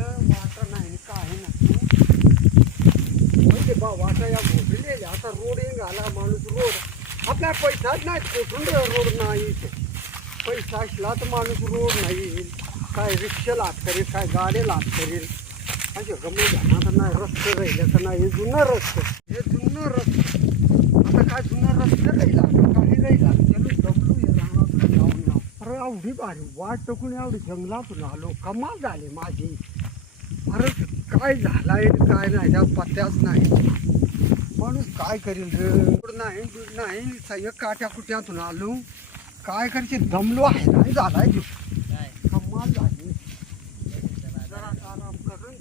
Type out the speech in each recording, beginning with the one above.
वाटा नाही काय नाही म्हणजे बा वाटा या भोगलेले आता रोड आला माणूस रोड आपल्या पैसाच नाही कुठून रोड नाही पैसा असला तर माणूस रोड नाही काय रिक्षा लाट करेल काय गाड्या लाट करेल असे गमले जाणार नाही रस्ते राहिले तर नाही हे जुनं रस्ते आता काय जुनं रस्ते राहिला काही राहिला त्याला दमलो हे राहणार जाऊन या अरे एवढी भारी वाट टाकून एवढी जंगलातून आलो कमाल झाली माझी अरे काय झालाय काय नाही त्या पत्त्याच नाही माणूस काय करेल रे नाही एक काट्या कुट्यातून आलो काय करायचे दमलो आहे नाही झालाय कमाल झाली जरा आराम करून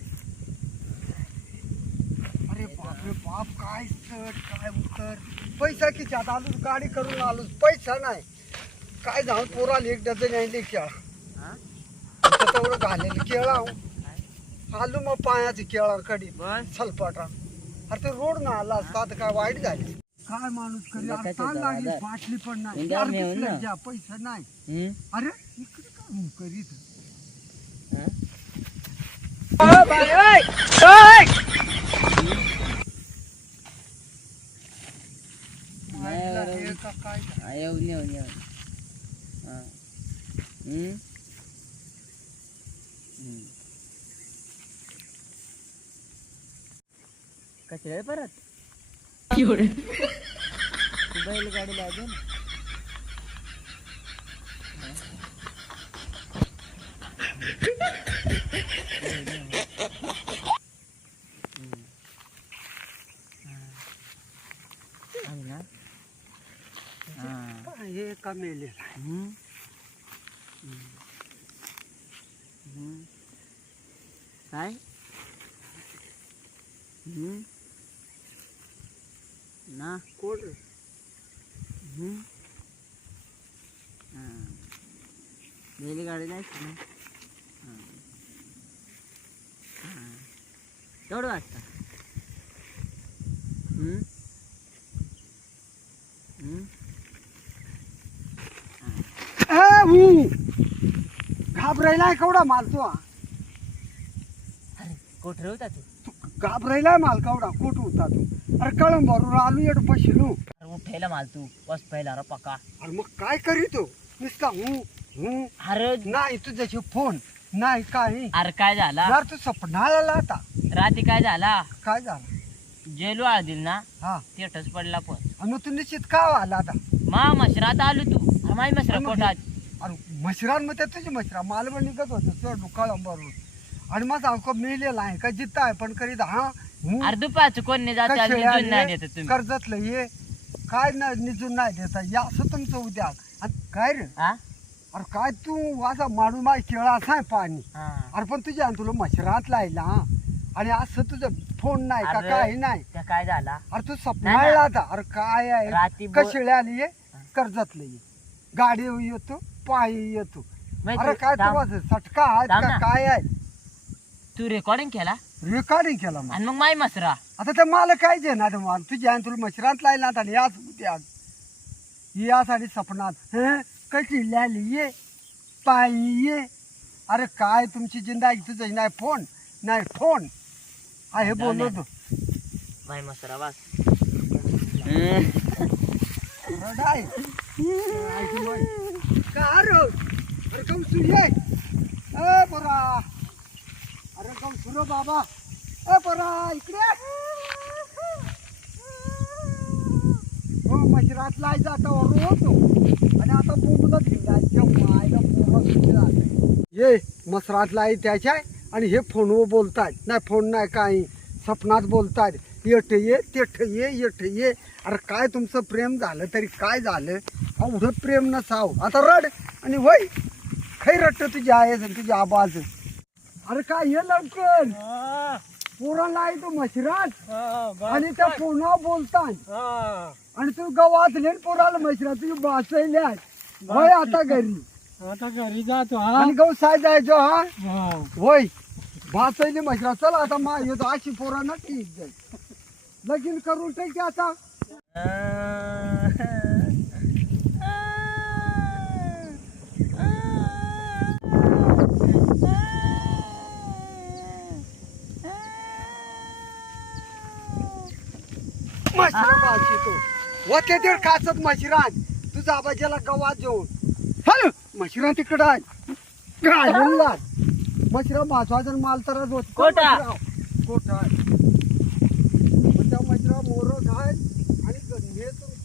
अरे बापरे बाप काय चढ काय उतर पैसा खिच्यात आलो गाडी करून आलो पैसा नाही काय जाऊन पोराला एक डझन आणले केळा तेवढं घालेलं केळा आलो मग पायाची केळा कडी सलपाटा अरे ते रोड ना आला असता तर काय वाईट झाली काय माणूस करी लागली बाटली पण नाही पैसा नाही अरे इकडे काय करीत कचरा परत बैलगाडीला अजून हे का मेले काय ना कोण बैलगाडीला ना तेवढं वाटतं घाबरायला केवढा माल तू अरे कोठे होता तू घाबरायला माल केवढा कुठं होता तू अरे कळम भरून आलू एवढं बसलो अरे उठायला माल तू बस पहिला रे पक्का अरे मग काय करीतो नुसता अरे नाही तुझ्याशी फोन नाही काही अरे काय झाला यार तू सपनाला आता रात्री काय झाला काय झालं जेलू आळदिल ना हा तेटच पडला पण आणि मग तू निश्चित का आला आता मा मशरात आलो तू माई मशरा पोटात अरे मशरांमध्ये तुझी मशरा माल पण निघत होतं चढ कळम भरून आणि माझा अवका मिळलेला आहे का जित्ता आहे पण करीत हा अरे दुपारचं कोण नाही जात निजून नाही देत तुम्ही कर्जतलं ये काय निजून नाही देता या असं तुमचं उद्या आणि काय रे अरे काय तू माझा माणूस माझी केळा असा आहे पाणी अरे पण तुझ्या तुला मशरात लायला आणि असं तुझं फोन नाही का काही नाही त्या काय झाला अरे तू सपनायला आता अरे काय आहे कशिळे आली ये कर्जतलं ये गाडी येतो पायी येतो अरे काय तू सटका आहे काय आहे तू रेकॉर्डिंग केला रेकॉर्डिंग केला आणि मग माय मसरा आता तर मला काय जे ना मला तुझ्या तुला मशरात लायला आणि याच उद्या यासाठी सपनात कशी लिहिली ये पायी ये अरे काय तुमची जिंदगी तुझं नाही फोन आहे बोललो तू माय मसरा वास रडाय का अरे कम सुये ए बरा अरे कम सुरो बाबा ए बरा इकडे हो मशरात लाई जाता होतो आणि आता बोंबलत ये मसरात लाई त्याच्या आणि हे फोनवर बोलतायत नाही फोन नाही काही सपनात बोलतायत येठ ये तेठ ये अरे काय तुमचं प्रेम झालं तरी काय झालं एवढं प्रेम नसावं आता रड आणि वय खै रट्ट तुझी आहेस आणि तुझी आबाज अरे काय ये लवकर पोराला तो मशरात आणि त्या फोनावर बोलतात आणि तू गावात पोराला मशरात तुझी बाचल्या वय आता घरी जातो आणि गौ साय जायचो हा होय भाचैली मशरा चला आता मा येतो अशी पोरांना ठीक जाईल लगीन करून टाक आता मशरा बाशी तो होते ते खाचत मशरान तुझा आबाजीला गवात जेवून हॅलो मशरा तिकडं आहे घालून मशरा माझा माल तरच होत कोटा. कोटा त्या मशरा मोर घाल आणि नेतून